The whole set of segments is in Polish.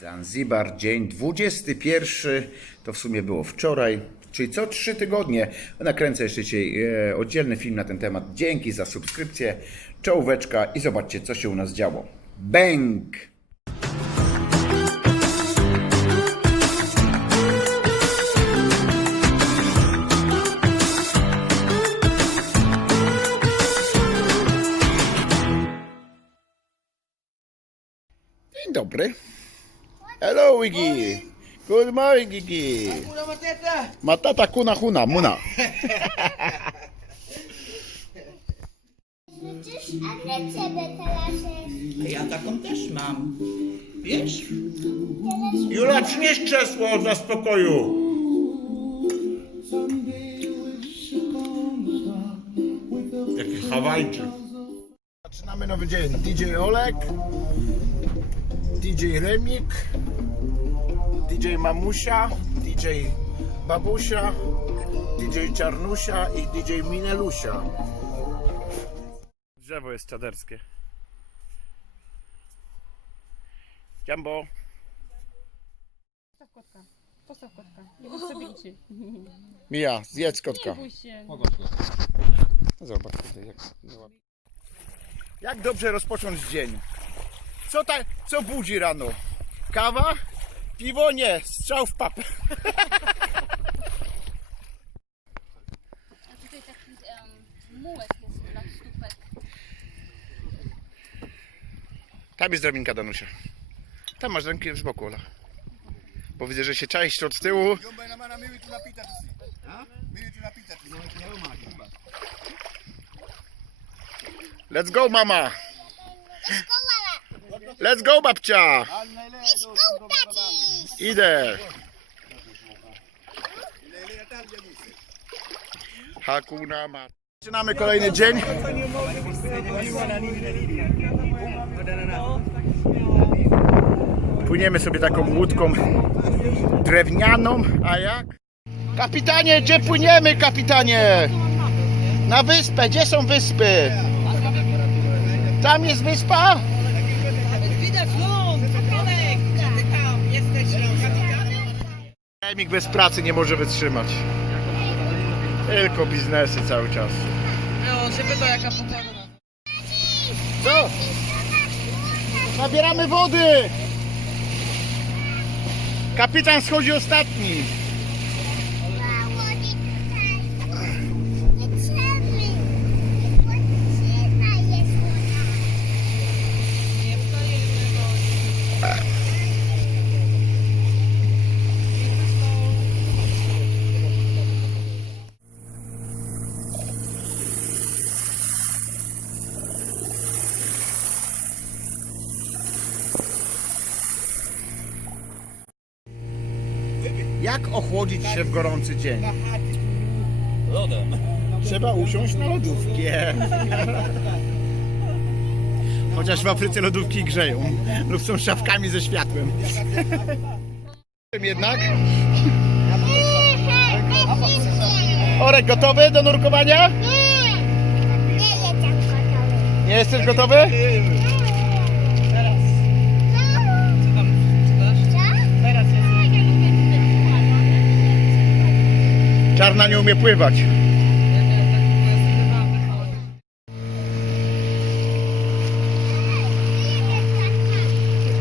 Zanzibar, dzień 21, to w sumie było wczoraj, czyli co trzy tygodnie. Nakręcę jeszcze dzisiaj e, oddzielny film na ten temat. Dzięki za subskrypcję, czołóweczka i zobaczcie, co się u nas działo. Bęk! Dzień dobry. Hello, Wiggy. Good morning, mateta! Matata kuna huna, muna. Przecież a nie ciebie teraz jest. Ja taką też mam. Wiesz? Jula, przynieś krzesło dla spokoju. Jaki Hawajczyk. Nowy dzień. DJ Olek, DJ Remik, DJ Mamusia, DJ Babusia, DJ Czarnusia i DJ Minelusia. Drzewo jest czaderskie. Jambo. Postaw kotka. Postaw kotka. Nie bój sobie idzie. Mija, zjedz kotka. Nie bój się. Zobacz tutaj jak. Jak dobrze rozpocząć dzień? Co, ta, co budzi rano? Kawa? Piwo? Nie. Strzał w papę. A tutaj taki um, mułek jest dla stópek. Tam jest drabinka Danusia. Tam masz rękę z boku, Ola. Bo widzę, że się czaisz od tyłu. Let's go, mama! Let's go, babcia! Idę! Hakuna ma. Zaczynamy kolejny dzień. Płyniemy sobie taką łódką drewnianą, a jak? Kapitanie, gdzie płyniemy, kapitanie? Na wyspę, gdzie są wyspy? Tam jest wyspa? Widać ląd! Ty tam jesteś bez pracy nie może wytrzymać. Tylko biznesy cały czas. No, żeby to jaka pogoda. Co? Nabieramy wody! Kapitan schodzi ostatni. Mało nie tutaj. Lecimy. Potrzeba jest woda. Nie wstajemy, Jak ochłodzić się w gorący dzień? Lodem. Trzeba usiąść na lodówkę. Chociaż w Afryce lodówki grzeją lub są szafkami ze światłem. Jednak. Orek gotowy do nurkowania? Nie jestem gotowy. Nie jesteś gotowy? Teraz jest. Czarna nie umie pływać.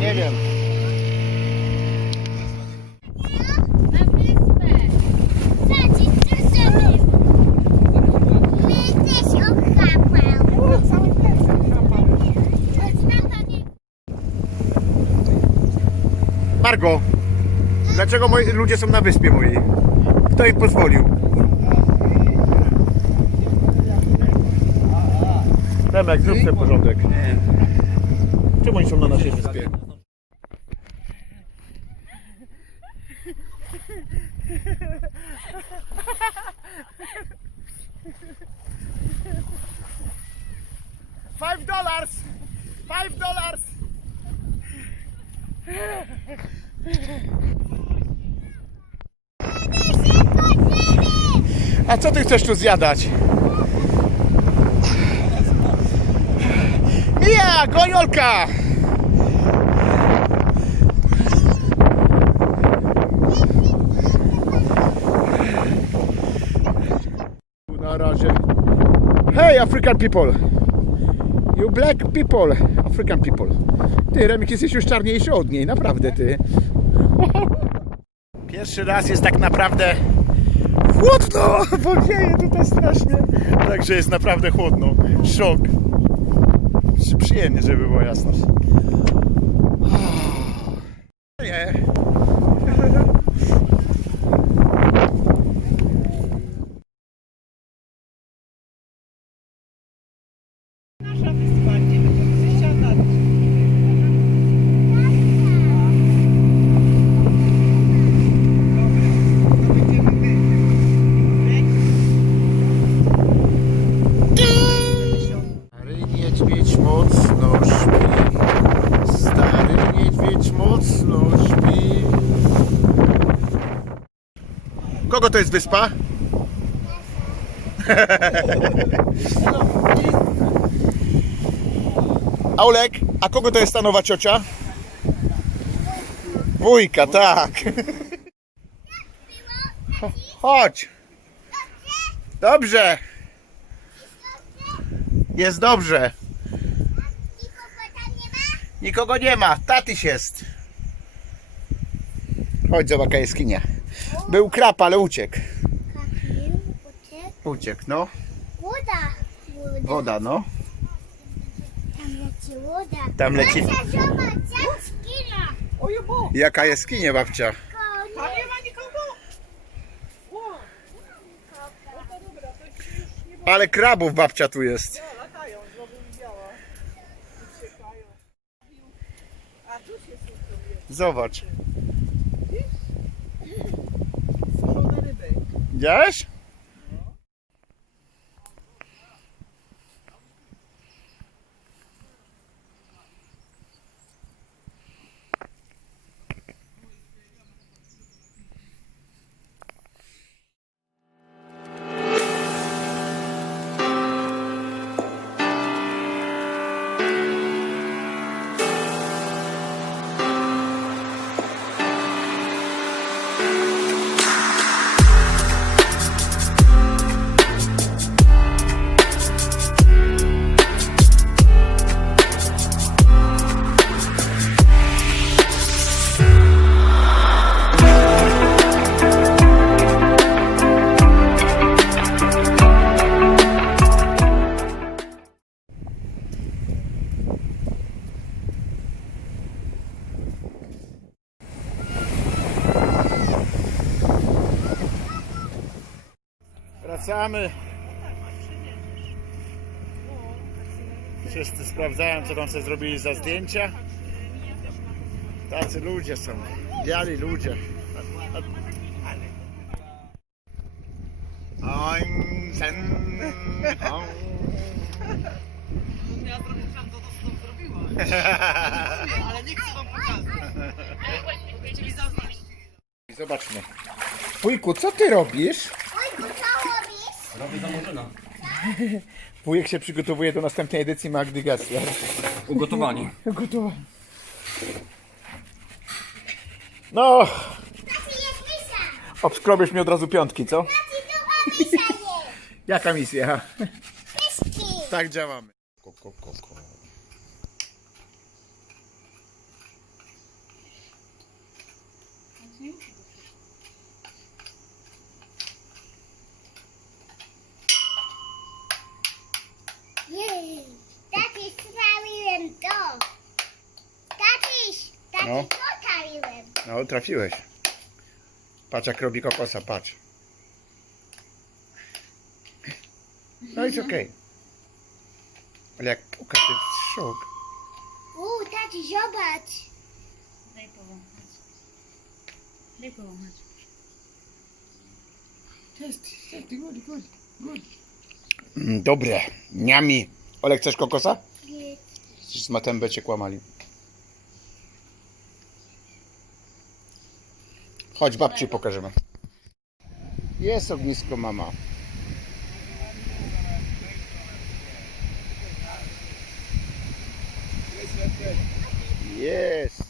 Nie wiem. Margo, dlaczego moi ludzie są na wyspie mojej? Im pozwolił? Remek, zrób sobie porządek. Czemu oni są na naszej wyspie? Five dollars! Five dollars! A co ty chcesz tu zjadać? Mija, gojolka! Na razie. Hey, African people! You black people, African people. Ty, Remik, jesteś już czarniejszy od niej, naprawdę, ty. Pierwszy raz jest tak naprawdę chłodno, bo wieje tutaj strasznie. Także jest naprawdę chłodno. Szok. Przy- Przyjemnie, żeby była jasność. Nie. Nasza mocno śpi. Kogo to jest wyspa? Aulek, a kogo to jest ta nowa ciocia? Wujka, tak. Chodź. Dobrze. Jest dobrze. Nikogo nie ma. Tatyś jest. Chodź, zobacz, jaka jaskinia. Był krab, ale uciekł. Uciekł, no. Woda. Woda. No. Tam leci woda. Tam leci. Zobacz, Jaka jaskinia, babcia. Tam nie ma nikogo. Ale krabów babcia tu jest. Latają, Yes? Wracamy. Wszyscy sprawdzają, co tam sobie zrobili za zdjęcia. Tacy ludzie są. Biali ludzie. Oin, sen. Ja to, co tam zrobiła. Ale nie chcę wam pokazać. Chcieli zaznać. Zobaczmy. Wujku, co ty robisz? Co robisz? Wujek się przygotowuje do następnej edycji Magdy Gessler. Ugotowanie. Gotowa. No, Tacy jest misa. obskrobiesz mi od razu piątki, co? Tacy druga misa jest. Jaka misja? Myszki. Tak działamy. Ko, ko, ko, to. Tatyś, taty, No. to trafiłem. No, trafiłeś. Patrz jak robi kokosa, patrz. No jest okej. Ale jak puka, to jest szok. U, taty, zobacz. Daj powąchać. Daj powąchać. Mm, dobre, niami. Olek, chcesz kokosa? Nie. Z Matembę cię kłamali. Chodź, babci pokażemy. Jest ognisko, mama. Jest.